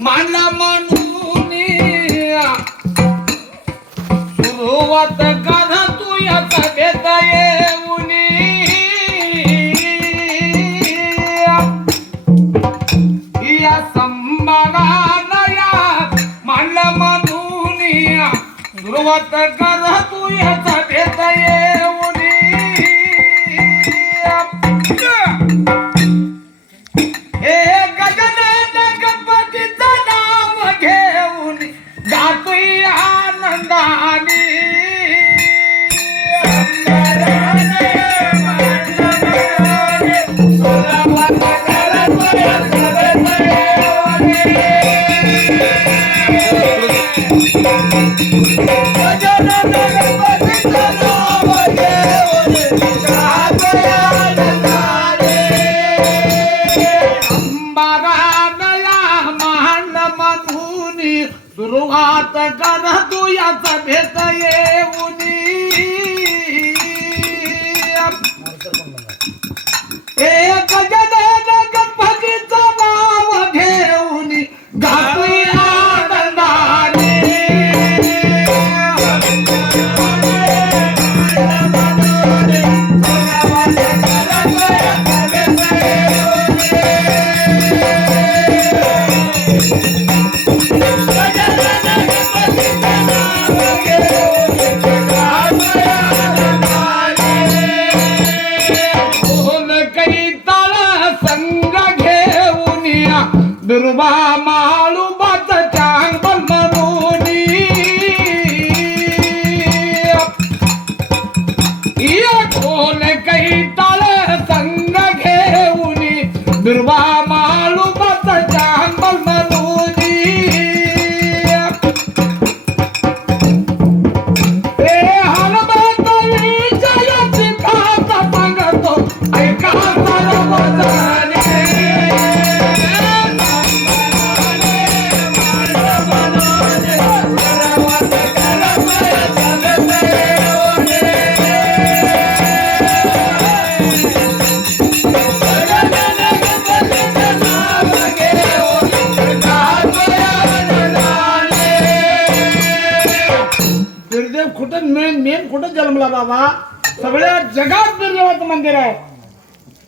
मांडला म्हणून सुरुवात कर तू याचा भेट येऊन. या संभाळा या. मांडला म्हणून सुरुवात कर तू याचा भेट येऊन. म्हणून सुरुवात कर तू याचा भेट येऊन एक गजन कुठं जन्मला बाबा? सगळ्या जगात बिरदेवाचं मंदिर आहे.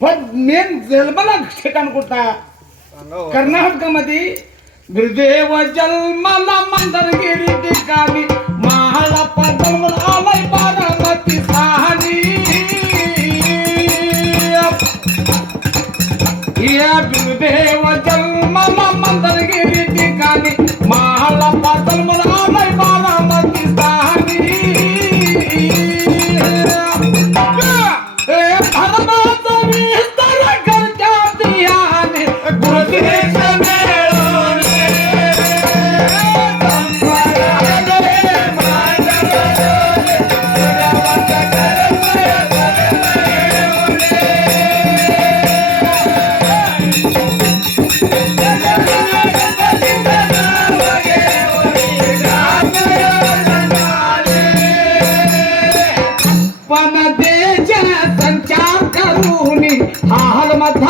पण मेन जन्मला ठिकाण कुठं आहे? कर्नाटकामध्ये बिरदेव जन्माला मंदरगिरी ठिकाणी. महाळा जन्म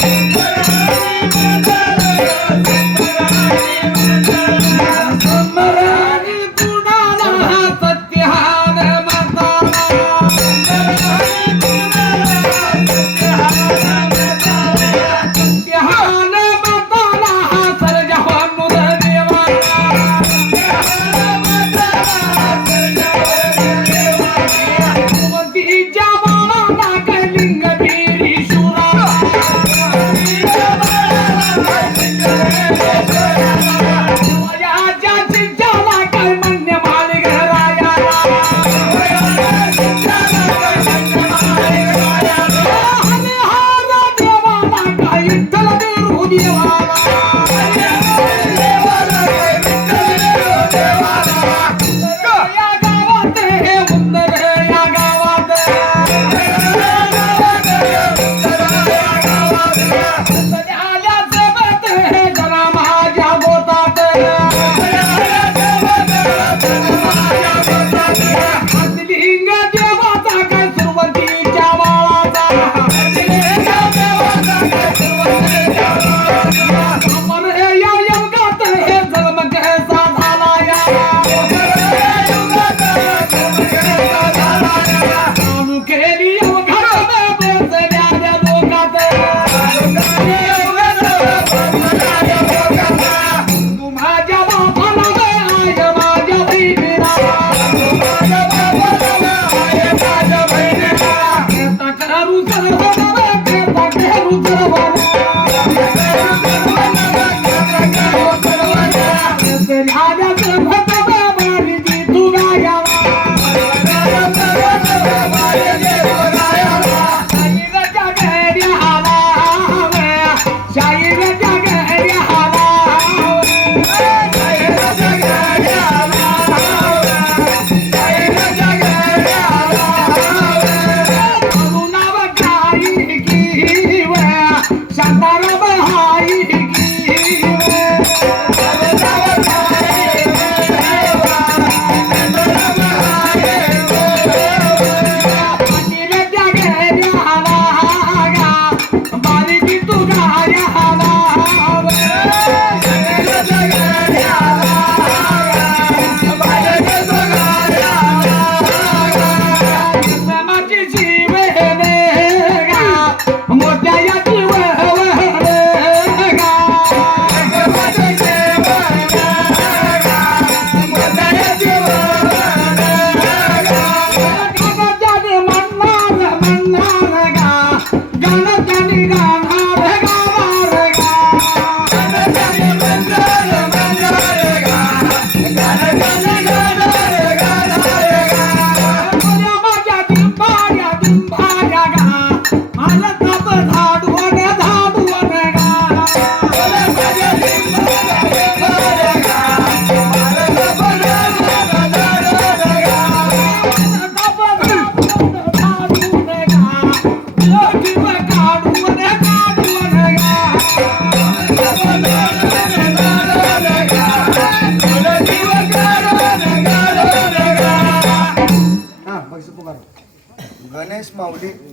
Música Yeah.